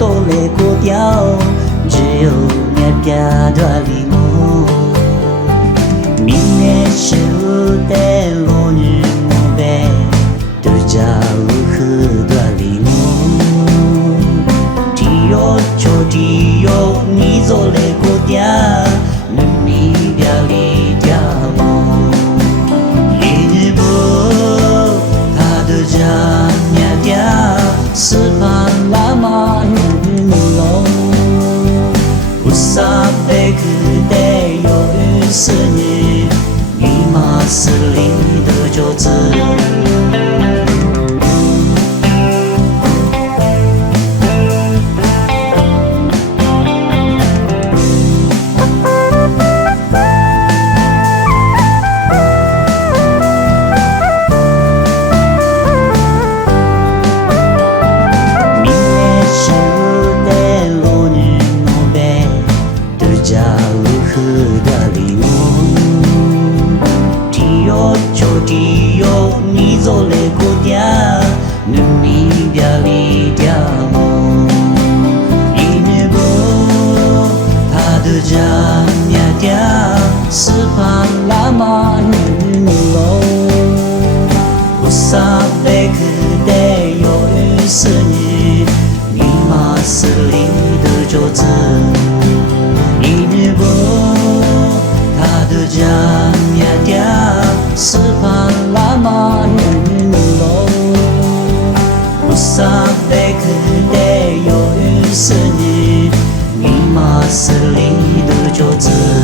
tô lệ cô theo chiều nghe bia đoa li mô mình nghe chiều tê lô như mô bè từ cha lu khư đoa li mô Dio ni zo lệ cô theo nâng mi bia li theo mô Yên bố tha đưa cha nhà theo sự pan lama nulong usabe kute yo usuni ima sli de jozu Dio ni zo le cô theo nâng mi bia li theo mô Yên bố tha đưa cha nhà theo sự pan lama nulong usabe kute yo usuni ima sli de jozu Yên bố tha đưa cha nhà theo sự pan lama nulong usabe kute yo usuni ima sli de jozu